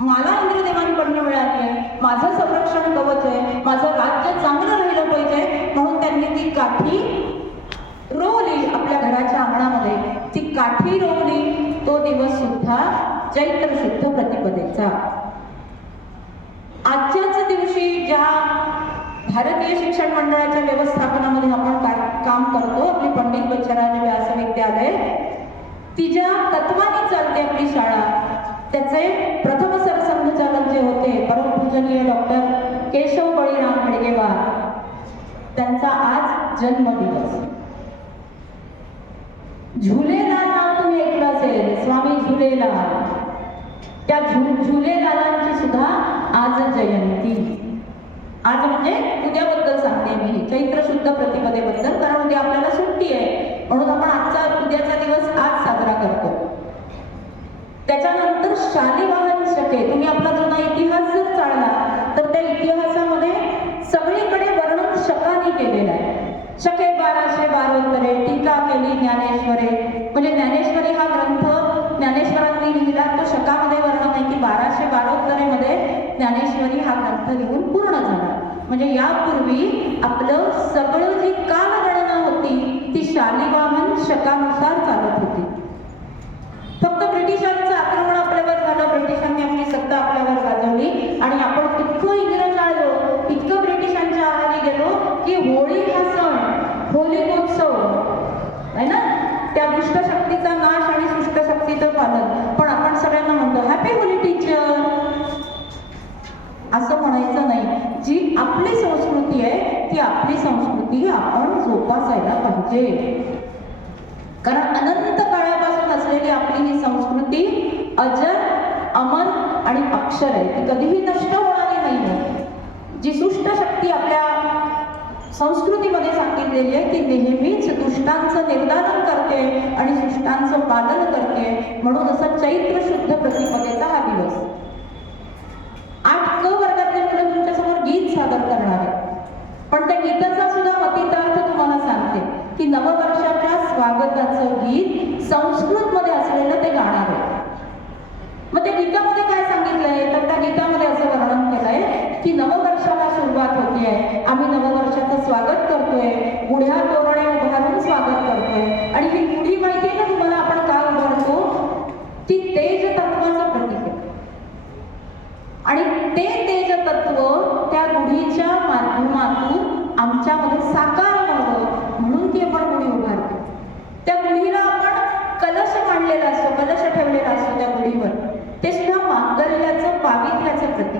मला इंद्रदेवांकडनं मिळाली आहे. माझं संरक्षण कवच आहे. माझं राज्य चांगलं राहिलं पाहिजे. म्हणून त्यांनी ती काठी रोवली आपल्या घराच्या अंगणामध्ये. ती काठी रोवली तो दिवस सुद्धा चैत्र शुद्ध प्रतिपदेचा. आजच्याच दिवशी ज्या भारतीय शिक्षण मंडळाच्या व्यवस्थापनामध्ये आपण काम करतो आपली पंडित बच्चराज व्यास विद्यालय तिच्या तत्वाने चालते आपली शाळा त्याचे प्रथम परमपूजनीय डॉक्टर केशव बळीराम हेडगेवार त्यांचा आज जन्मदिवस. झुलेलाल नाव तुम्ही ऐकलं असेल स्वामी झुलेलाल त्या झुलेलालांची सुद्धा आज जयंती. आज म्हणजे उद्याबद्दल सांगते मी. चैत्र शुद्ध प्रतिपदेबद्दल कारण उद्या आपल्याला सुट्टी आहे. म्हणून आपण आजचा उद्याचा दिवस आज साजरा करतो. त्याच्यानंतर शालिवाहन टीका ज्ञानेश्वरे. म्हणजे ज्ञानेश्वरी हा ग्रंथ ज्ञानेश्वरांनी लिहिला. तो शकामध्ये वर्णन आहे की बाराशे बारोत्तरेमध्ये ज्ञानेश्वरी हा ग्रंथ लिहून पूर्ण झाला. म्हणजे यापूर्वी आपलं सगळं जी कालगणना होती ती शालिवाहन शकानुसार चालत होती. फक्त ब्रिटिशांचं आक्रमण आपल्यावर झालं. ब्रिटिशांनी आपली सत्ता आपल्यावर गाजवली. आणि आपण इतकं इंग्रज आलो इतकं ब्रिटिशांच्या आहारी गेलो की होळी हा सण होलिकोत्सव आहे ना? त्या दुष्ट शक्तीचा नाश आणि सुष्ट शक्तीचं पालन. पण आपण सगळ्यांना म्हणतो हॅपी होली टीचर असं म्हणायचं नाही. जी आपली संस्कृती आहे ती आपली संस्कृती आपण जोपासायला पाहिजे. कारण अनंत काळापासून असलेली आपली ही संस्कृती अजर अमर आणि अक्षर आहे. ती कधीही नष्ट होणारी नाही आहे. जी सुष्ट शक्ती आपल्या संस्कृतीमध्ये सांगितलेली आहे की नेहमीच दुष्टांचं निर्धारण करते आणि सुष्टांचं पालन करते. म्हणून असा चैत्र शुद्ध प्रतिपदेचा हा दिवस. आठ क वर्गातले मुलं तुमच्यासमोर गीत सादर करणार आहे पण त्या गीताचा सुद्धा मतितार्थ तुम्हाला सांगते की नववर्षाच्या स्वागताचं गीत संस्कृत मध्ये असलेलं ते गाणार आहे. मग त्या गीतामध्ये काय सांगितलंय? तर त्या गीतामध्ये असं वर्णन केलंय की नववर्षाला सुरुवात होते आहे आम्ही वर्षाचं स्वागत करतोय. गुढ्या तोरणे उभारून स्वागत करतोय. आणि ही गुढी माहिती ना तुम्हाला आपण का उभारतो? ती तेज तत्वाचं प्रतीक आहे. आणि ते तेज तत्व त्या गुढीच्या माध्यमातून आमच्यामध्ये साकार व्हावं म्हणून ती आपण गुढी उभारतो. त्या गुढीला आपण कलश मांडलेला असतो कलश ठेवलेला असतो त्या गुढीवर. ते सुद्धा मांगल्याचं पावित्र्याचं प्रतीक